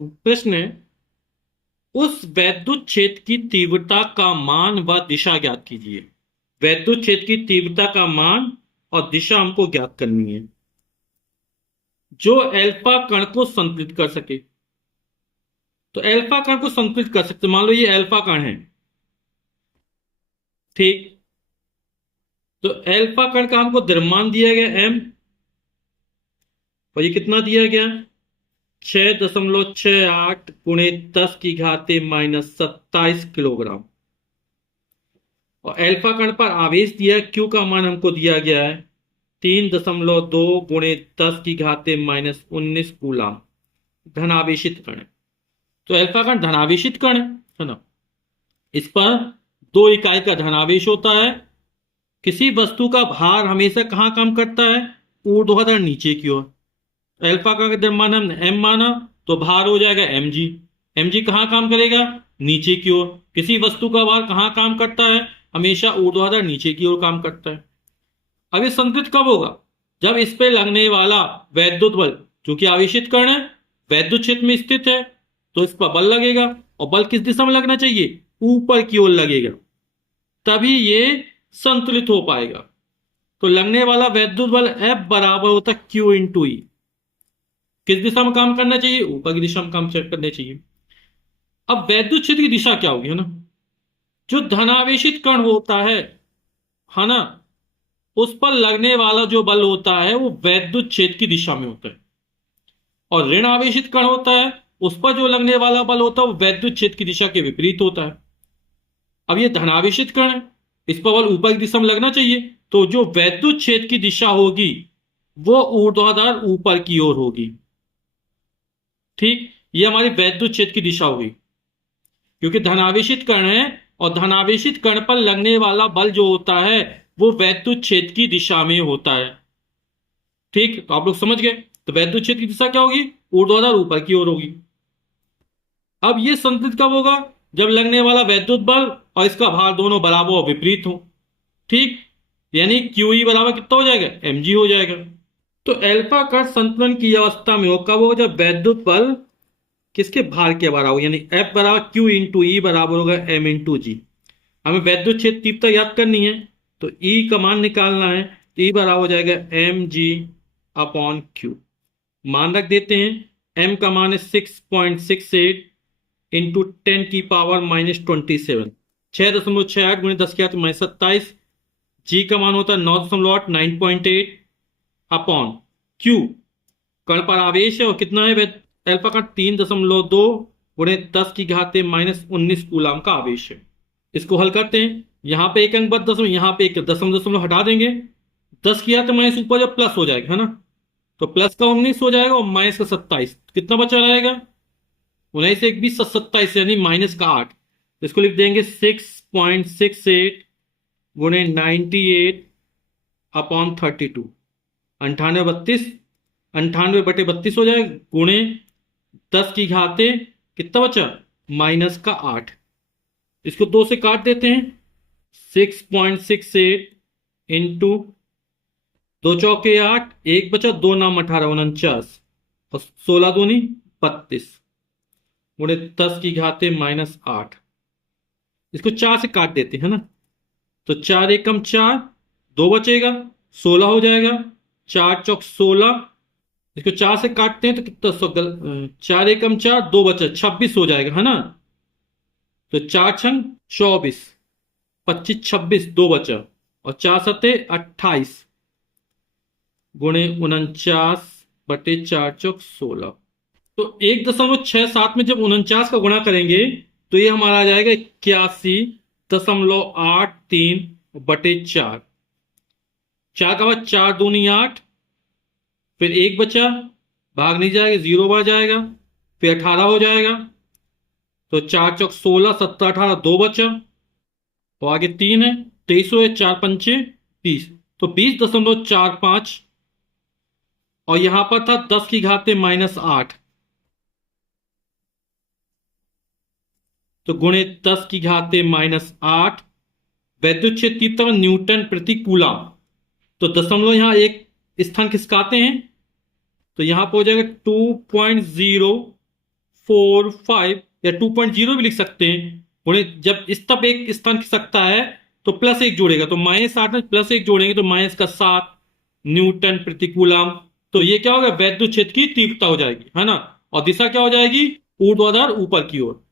प्रश्न है, उस वैद्युत क्षेत्र की तीव्रता का मान व दिशा ज्ञात कीजिए। वैद्युत क्षेत्र की तीव्रता का मान और दिशा हमको ज्ञात करनी है जो एल्फा कण को संतुलित कर सके। तो एल्फा कण को संतुलित कर सकते, मान लो ये एल्फा कण है। ठीक। तो एल्फा कण का हमको द्रव्यमान दिया गया m, और ये कितना दिया गया, 6.68 गुणे 10 की घाते -27 किलोग्राम। और एल्फा कण पर आवेश दिया है, क्यू का मान हमको दिया गया है 3.2 गुणे 10 की घाते -19 कूलाम। धनावेशित कण है। तो एल्फा कण धनावेशित कण है ना। इस पर 2 इकाई का धनावेश होता है। किसी वस्तु का भार हमेशा कहाँ काम करता है, ऊर्ध्वाधर नीचे की ओर। एल्फा का अगर मान हमने एम माना तो भार हो जाएगा एम जी। एम जी कहाँ काम करेगा, नीचे की ओर। किसी वस्तु का भार कहाँ काम करता है, हमेशा ऊर्ध्वाधर नीचे की ओर काम करता है। अब ये संतुलित कब होगा, जब इस पे लगने वाला वैद्युत बल, जो कि आवेशित कण है, वैद्युत क्षेत्र में स्थित है, तो इस पर बल लगेगा। और बल किस दिशा में लगना चाहिए, ऊपर की ओर लगेगा, तभी ये संतुलित हो पाएगा। तो लगने वाला वैद्युत बल F बराबर होता है Q इंटू ई। किस दिशा में काम करना चाहिए, ऊपर की दिशा में काम करना चाहिए। अब वैद्युत क्षेत्र की दिशा क्या होगी, है ना। जो धनावेशित कण होता है ना, उस पर लगने वाला जो बल होता है वो वैद्युत क्षेत्र की दिशा में होता है। और ऋण आवेशित कण होता है, उस पर जो लगने वाला बल होता है वो वैद्युत क्षेत्र की दिशा के विपरीत होता है। अब ये धनावेशित कण है, इस पर बल ऊपर की दिशा में लगना चाहिए, तो जो वैद्युत क्षेत्र की दिशा होगी वो ऊर्ध्वाधर ऊपर की ओर होगी। ठीक, ये हमारी वैद्युत क्षेत्र की दिशा होगी, क्योंकि धनावेशित कण है और धनावेशित कण पर लगने वाला बल जो होता है वो वैद्युत क्षेत्र की दिशा में होता है। ठीक, तो आप लोग समझ गए। तो वैद्युत क्षेत्र की दिशा क्या होगी, ऊर्ध्वाधर ऊपर की ओर होगी। अब ये संतुलित कब होगा, जब लगने वाला वैद्युत बल और इसका भार दोनों बराबर और विपरीत हो। ठीक, यानी क्यू ई बराबर कितना हो जाएगा, एम जी हो जाएगा। तो एल्फा का संतुलन की अवस्था में हो कब होगा, जब वैद्युत बल किसके भार के बराबर हो, यानी एफ बराबर क्यू इंटू ई बराबर होगा एम इंटू जी। हमें वैद्युत क्षेत्र तीव्रता याद करनी है, तो ई का मान निकालना है। ई बराबर हो जाएगा एम जी अपॉन क्यू। मान रख देते हैं, एम का मान है 6.68 इंटू 10 की पावर -27, 6.68 गुणे 10 की घात -27। जी का मान होता है 9.8, 9.8 अपॉन क्यू, कण पर आवेश है और कितना है, एल्फा का 3.2 गुणे 10 की घाते -19 कूलाम का आवेश है। इसको हल करते हैं, यहां पे एक अंक बद दशमलव, यहां पे एक दशमलव दशमलव हटा देंगे। 10 की घात माइनस ऊपर जब प्लस हो जाएगा, है ना, तो प्लस का 19 हो जाएगा और माइनस का 27, कितना बचा रहेगा, 19 1 20 27, यानी -8। तो इसको लिख देंगे 6.68 गुणे 98 अपॉन 32, 98 32, 98/32 हो जाएगा, गुणे 10 की घाते कितना बचा, -8। इसको 2 से काट देते हैं, 6.68 इंटू 2 चौके 8, एक बचा, 2 नाम 18, 49, और 16 दूनी 32 गुणे 10 की घाते -8। इसको 4 से काट देते हैं ना, तो 4 एकम 4, 2 बचेगा, 16 हो जाएगा, 4 चौक 16। इसको 4 से काटते हैं तो कितना, 4 एकम 4, 2 बचा, 26 हो जाएगा, है ना। तो 4 छंग 24, 25 26, 2 बचा, और 4 सते 28 गुणे 49/4 चौक 16। तो 1.67 में जब 49 का गुणा करेंगे तो ये हमारा आ जाएगा 81.83/4। 4 का बाद 4 दूनी 8, फिर एक बचा, भाग नहीं जाएगा, 0 बढ़ जाएगा, फिर 18 हो जाएगा। तो 4 चौक 16, 17 18, 2 बचा, और आगे 3 है, 23 हुए, 4 पंचे 20, तो 20.45। और यहां पर था 10 की घाते -8, तो गुणे 10 की घाते -8। वैद्युत क्षेत्र तीव्रता न्यूटन प्रति कूलम। तो दशमलव यहां एक स्थान खिसकाते हैं, तो यहां पर हो जाएगा 2.45 या 2.0 भी लिख सकते हैं। गुणे जब इस तब एक स्थान खिसकता है तो प्लस एक जोड़ेगा, तो -8 में प्लस एक जोड़ेंगे तो -7 न्यूटन प्रति कूलम। तो ये क्या होगा, वैद्युत क्षेत्र की तीव्रता हो जाएगी, है ना। और दिशा क्या हो जाएगी, ऊर्ध्वाधर ऊपर की ओर।